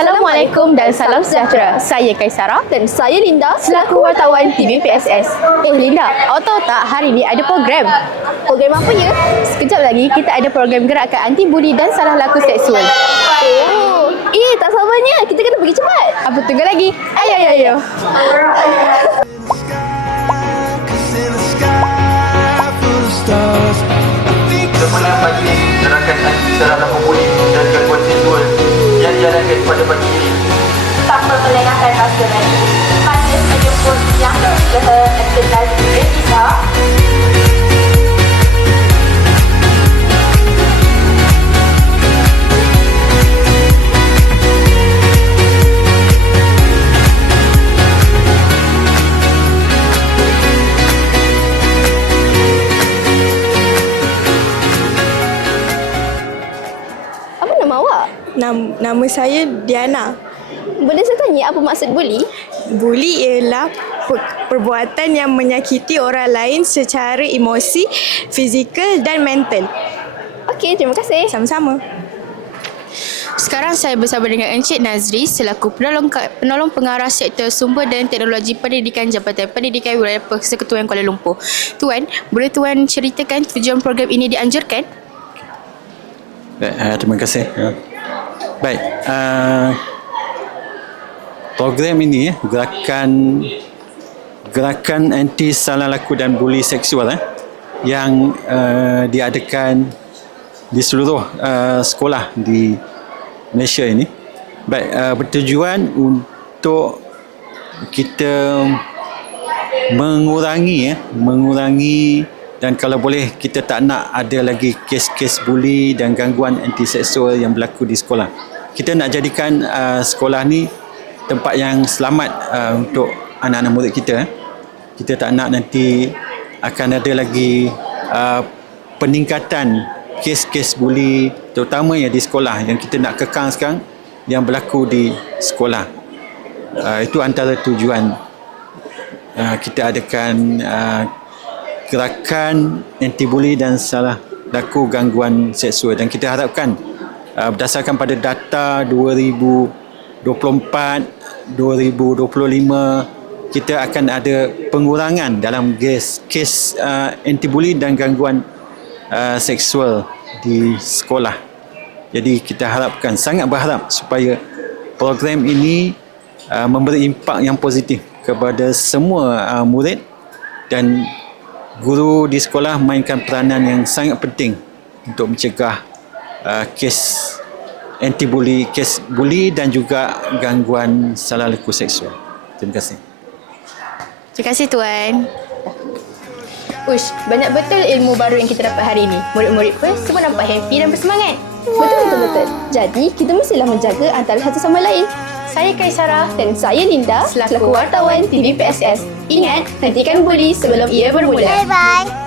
Assalamualaikum dan salam sejahtera. Saya Kaisara dan saya Linda selaku wartawan TV PSS. Linda, awak tahu tak hari ni ada program? program apa ya? Sekejap lagi kita ada program gerakan anti buli dan salah laku seksual. Oh, tak sabarnya. Kita kena pergi cepat. Apa tunggu lagi? Ayo. Semuanya bagi gerakan anti salah laku buli dan gangguan seksual yang dijalankan pada pagi ini. Tanpa melengahkan masa lagi, mari menjemput yang terkenal Renisa. Apa nama awak? Nama saya Diana. Boleh saya tanya apa maksud buli? Buli ialah perbuatan yang menyakiti orang lain secara emosi, fizikal dan mental. Okey, terima kasih. Sama-sama. Sekarang saya bersama dengan Encik Nazri selaku penolong pengarah sektor sumber dan teknologi pendidikan Jabatan Pendidikan Wilayah Persekutuan Kuala Lumpur. Tuan, boleh tuan ceritakan tujuan program ini dianjurkan? Terima kasih. Baik, program ini gerakan anti salah laku dan buli seksual yang diadakan di seluruh sekolah di Malaysia ini. Baik, bertujuan untuk kita mengurangi dan kalau boleh kita tak nak ada lagi kes-kes buli dan gangguan anti seksual yang berlaku di sekolah. Kita nak jadikan sekolah ni tempat yang selamat untuk anak-anak murid kita. Kita tak nak nanti akan ada lagi peningkatan kes-kes buli terutama yang di sekolah yang kita nak kekang sekarang yang berlaku di sekolah. Itu antara tujuan kita adakan gerakan anti buli dan salah laku gangguan seksual dan kita harapkan berdasarkan pada data 2024 2025 kita akan ada pengurangan dalam kes anti buli dan gangguan seksual di sekolah. Jadi kita harapkan, sangat berharap supaya program ini memberi impak yang positif kepada semua murid dan guru di sekolah mainkan peranan yang sangat penting untuk mencegah kes anti buli, kes buli dan juga gangguan salah laku seksual. Terima kasih. Terima kasih tuan. Ush, banyak betul ilmu baru yang kita dapat hari ini. Murid-murid pun semua nampak happy dan bersemangat. Betul. Jadi, kita mestilah menjaga antara satu sama lain. Saya Kaisara Dan saya Linda selaku wartawan TV PSS. Ingat, hentikan buli sebelum ia bermula. Bye-bye.